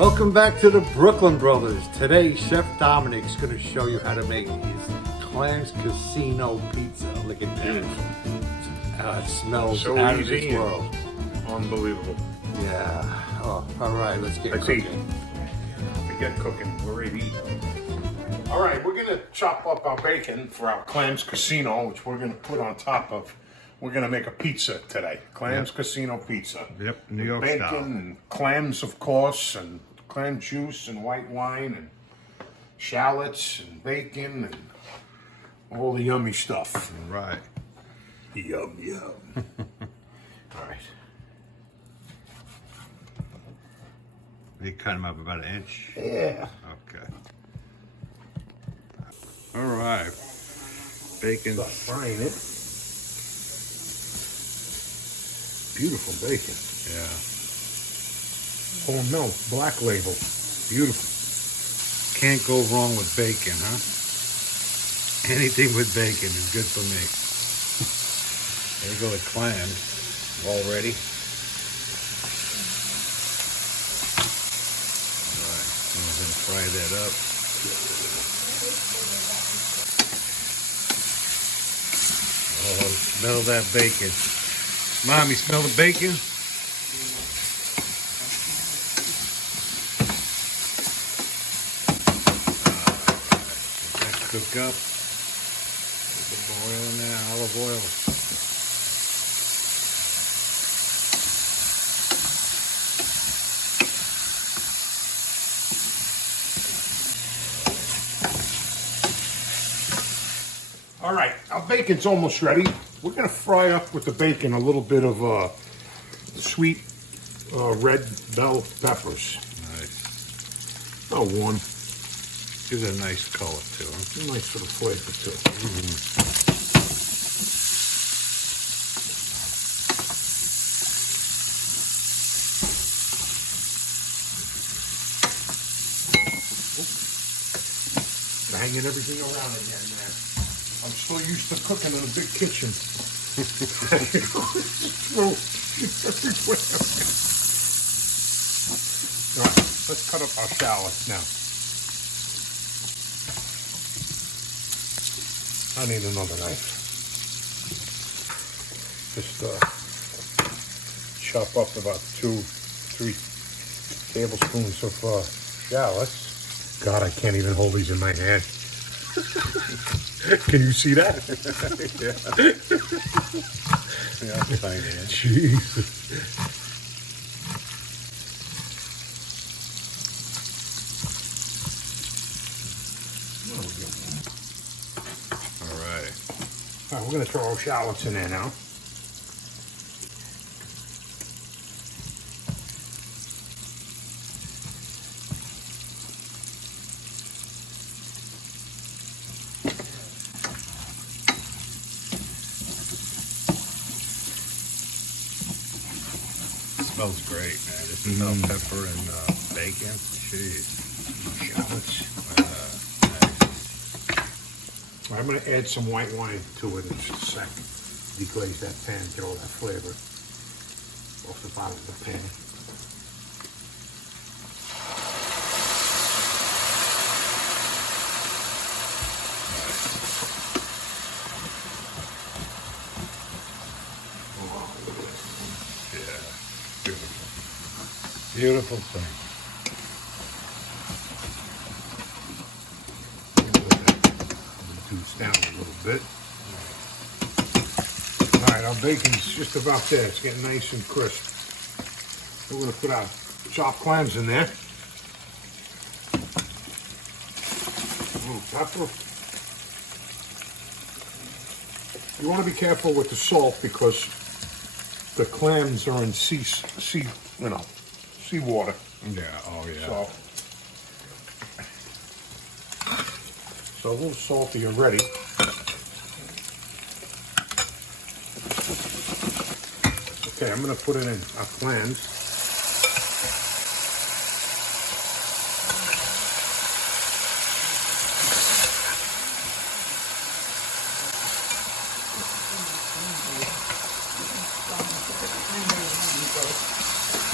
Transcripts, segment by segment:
Welcome back to the Brooklyn Brothers. Today, Chef Dominic's going to show you how to make his Clams Casino Pizza. Look at that. It smells so out of easy this world. Unbelievable. Yeah. Oh, all right, let's get cooking. Get cooking. We're ready to eat. All right, we're going to chop up our bacon for our Clams Casino, which we're going to put on top of. We're going to make a pizza today. Clams Casino Pizza. Yep, New York bacon style. And clams, of course, and clam juice and white wine and shallots and bacon and all the yummy stuff. Right. Yum, yum. All right. You cut them up about an inch? Yeah. Okay. All right. Bacon. Start frying it. Beautiful bacon. Yeah. Oh no, Black Label. Beautiful. Can't go wrong with bacon, huh? Anything with bacon is good for me. There you go, the clams all ready. All right, I'm gonna fry that up. Oh, smell that bacon. Mom, you smell the bacon? Let that cook up. Put the oil in there, olive oil. All right, our bacon's almost ready. We're gonna fry up with the bacon a little bit of sweet red bell peppers. Nice. About one. Gives it a nice color too, huh? Nice sort of flavor too. Banging everything around again, man. I'm so used to cooking in a big kitchen. All right, let's cut up our shallots now. I need another knife. Just chop up about 2-3 tablespoons of shallots. God, I can't even hold these in my hand. Can you see that? Yeah, fine, yeah. Jesus. All right. All right, we're going to throw our shallots in there now. Smells great, man. This is bell pepper and bacon. Jeez. Shallots. Nice. I'm going to add some white wine to it in just a second. Deglaze that pan, get all that flavor off the bottom of the pan. Yeah. Beautiful. Beautiful thing. Reduce down a little bit. All right, our bacon's just about there. It's getting nice and crisp. We're going to put our chopped clams in there. A little pepper. You want to be careful with the salt because the clams are in seawater. Yeah, oh yeah. So a little salty already. Okay, I'm going to put it in our clams.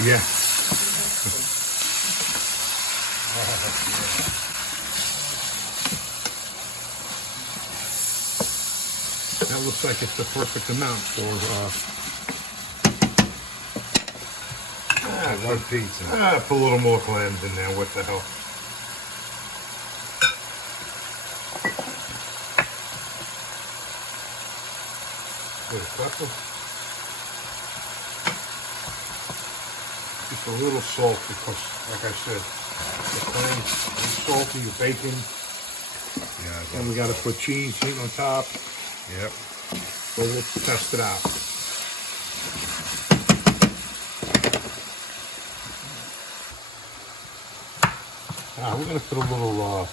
Yeah. that looks like it's the perfect amount for one pizza. put a little more clams in there. What the hell? Good pepper. Just a little salt because, like I said, the clams are salty, the bacon. Yeah. And we got to put cheese in on top. Yep. So let's test it out. We're going to put a little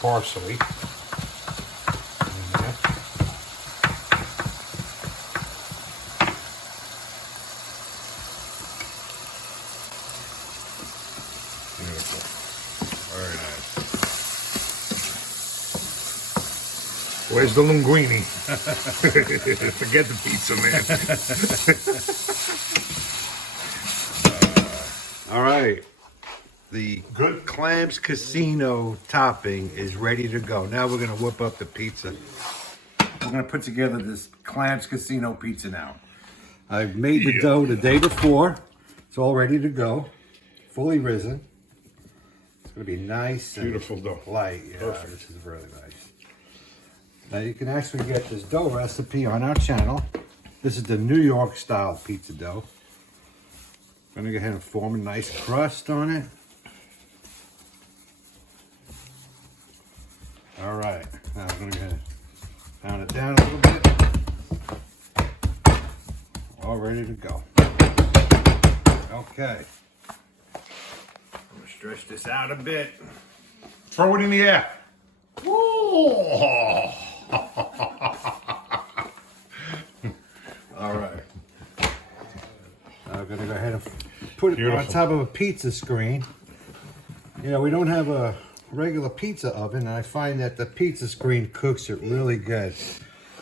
parsley in there. Beautiful. Very nice. Where's the linguine? Forget the pizza, man. All right. The Good. Clams Casino topping is ready to go. Now we're going to whip up the pizza. We're going to put together this Clams Casino pizza now. I've made the dough the day before. It's all ready to go. Fully risen. It's going to be nice and Beautiful dough. light. Yeah, Perfect. this is really nice. Now you can actually get this dough recipe on our channel. This is the New York style pizza dough. I'm going to go ahead and form a nice crust on it. All right, now I'm going to go ahead and pound it down a little bit. All ready to go. Okay. I'm going to stretch this out a bit. Throw it in the air. Whoa! All right. Now I'm going to go ahead and put it on Beautiful. top of a pizza screen. You know, we don't have a regular pizza oven, and I find that the pizza screen cooks it really good.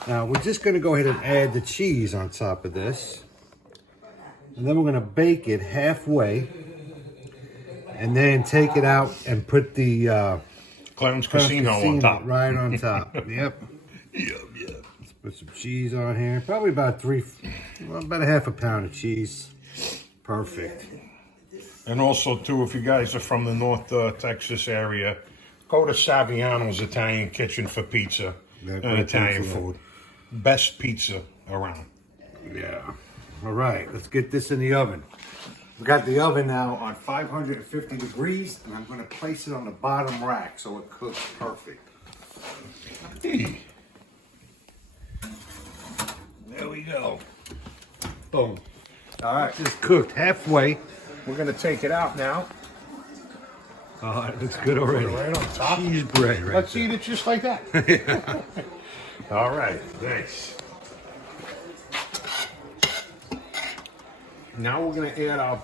Now, we're just going to go ahead and add the cheese on top of this. And then we're going to bake it halfway. And then take it out and put the Clams Casino on top. right on top. Yep. Let's put some cheese on here. Probably about about a half a pound of cheese. Perfect. And also, too, if you guys are from the North Texas area, go to Saviano's Italian Kitchen for pizza They're and great Italian pizza. food. Best pizza around. Yeah. All right, let's get this in the oven. We got the oven now on 550 degrees, and I'm going to place it on the bottom rack so it cooks perfect. There we go. Boom. All right, it's cooked halfway. We're going to take it out now. Oh, it looks good already. Right on top. Cheese bread right Let's there. eat it just like that. All right, nice. Now we're going to add our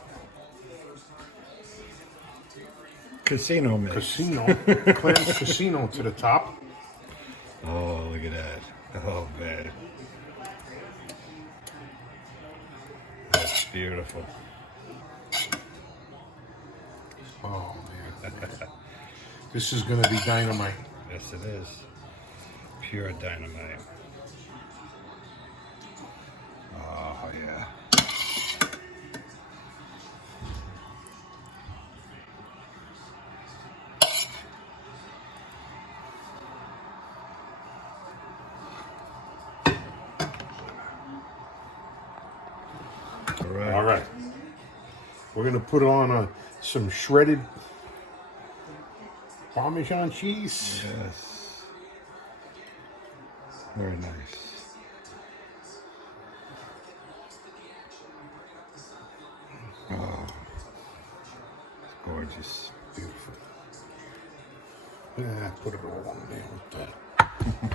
Casino mix. Clams Casino to the top. Oh, look at that. Oh, man. That's beautiful. Oh, man. This is going to be dynamite. Yes, it is. Pure dynamite. Oh, yeah. All right. We're going to put on some shredded Parmesan cheese. Yes. Very nice. Oh, it's gorgeous. Beautiful. Yeah, put it all on there with that.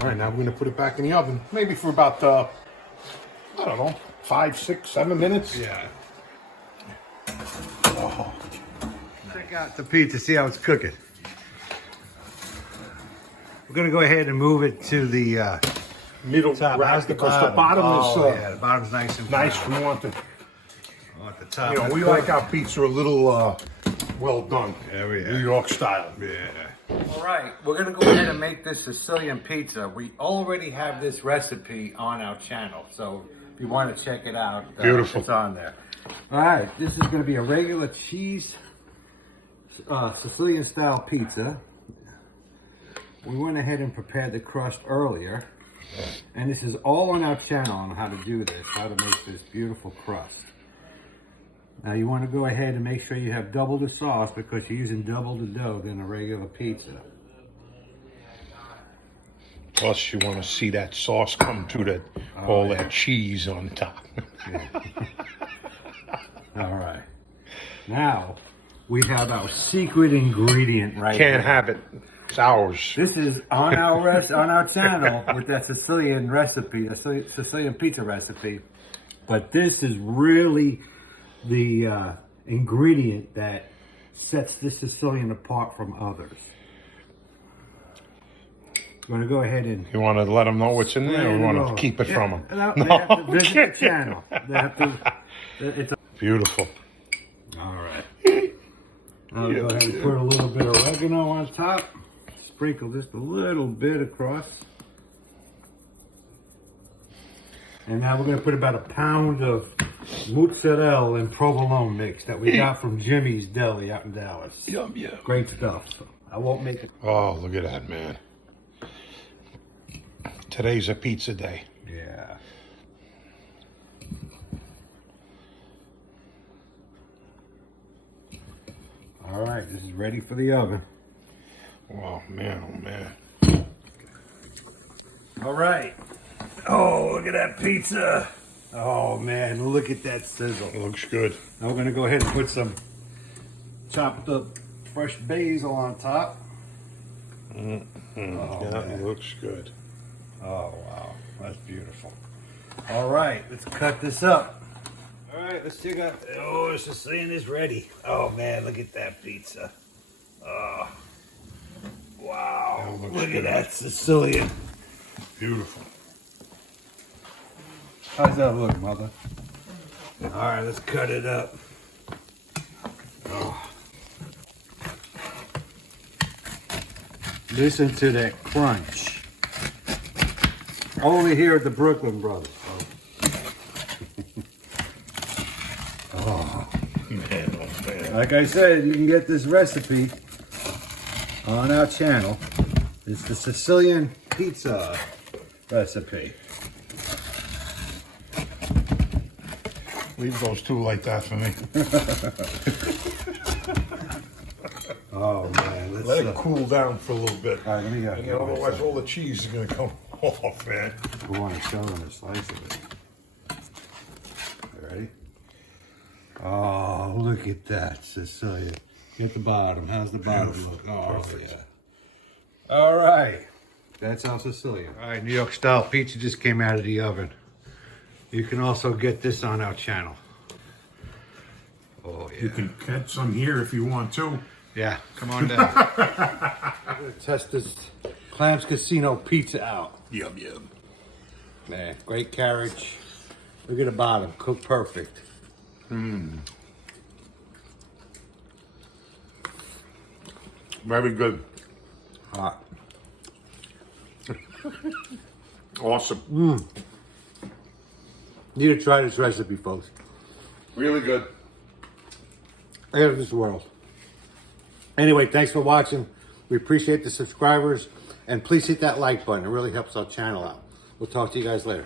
All right, now we're going to put it back in the oven. Maybe for about, I don't know, 5, 6, 7 minutes. Yeah. Oh, Check out the pizza, see how it's cooking. We're going to go ahead and move it to the middle top. rack How's because the bottom is yeah, the bottom's nice and nice. brown. We want the, On the top. we like our pizza a little well done. Yeah, we New York style. Yeah. All right, we're gonna go ahead and make this Sicilian pizza. We already have this recipe on our channel, so if you want to check it out, Beautiful. it's on there. All right, this is gonna be a regular cheese Sicilian style pizza. We went ahead and prepared the crust earlier, and this is all on our channel on how to do this, how to make this beautiful crust. Now you want to go ahead and make sure you have double the sauce because you're using double the dough than a regular pizza. Plus, you want to see that sauce come to that, all that cheese on top. All right. Now we have our secret ingredient right here. Can't have it. It's ours. This is on our channel with that Sicilian recipe, a Sicilian pizza recipe. But this is really the ingredient that sets this Sicilian apart from others. I'm going to go ahead and... You want to let them know what's in there, or you want to keep it from them? No, they have to visit the channel. They have to... It's Beautiful. all right. I'll go ahead and put a little bit of oregano on top. Sprinkle just a little bit across. And now we're going to put about a pound of mozzarella and provolone mix that we got from Jimmy's Deli out in Dallas. Yum, yum. Great stuff. I won't make it. Oh, look at that, man. Today's a pizza day. Yeah. All right, this is ready for the oven. Oh, man, oh, man. All right. Oh, look at that pizza. Oh, man, look at that sizzle. It looks good. Now we're going to go ahead and put some chopped up fresh basil on top. Oh, yeah, it looks good. Oh, wow. That's beautiful. All right, let's cut this up. All right, let's check out. Oh, the Sicilian is ready. Oh, man, look at that pizza. Oh, wow. That looks Look at good. that Sicilian. Beautiful. How's that look, Mother? All right, let's cut it up. Oh. Listen to that crunch. Only here at the Brooklyn Brothers. Man, oh, man. Like I said, you can get this recipe on our channel. It's the Sicilian pizza recipe. Leave those two like that for me. Oh man, let's Let it cool down for a little bit. All right, let me And otherwise, all the cheese is going to come off, man. I want to show them a slice of it. You ready? Oh, look at that, Sicilian. Get the bottom. How's the bottom look? Oh, Perfect. yeah. All right. That's our Sicilian. All right, New York style pizza just came out of the oven. You can also get this on our channel. Oh, yeah. You can catch some here if you want to. Yeah, come on down. I'm going to test this Clams Casino Pizza out. Yum, yum. Man, great carriage. Look at the bottom, cooked perfect. Very good. Hot. Awesome. Need to try this recipe, folks. Really good. Out of this world. Anyway, thanks for watching. We appreciate the subscribers. And please hit that like button. It really helps our channel out. We'll talk to you guys later.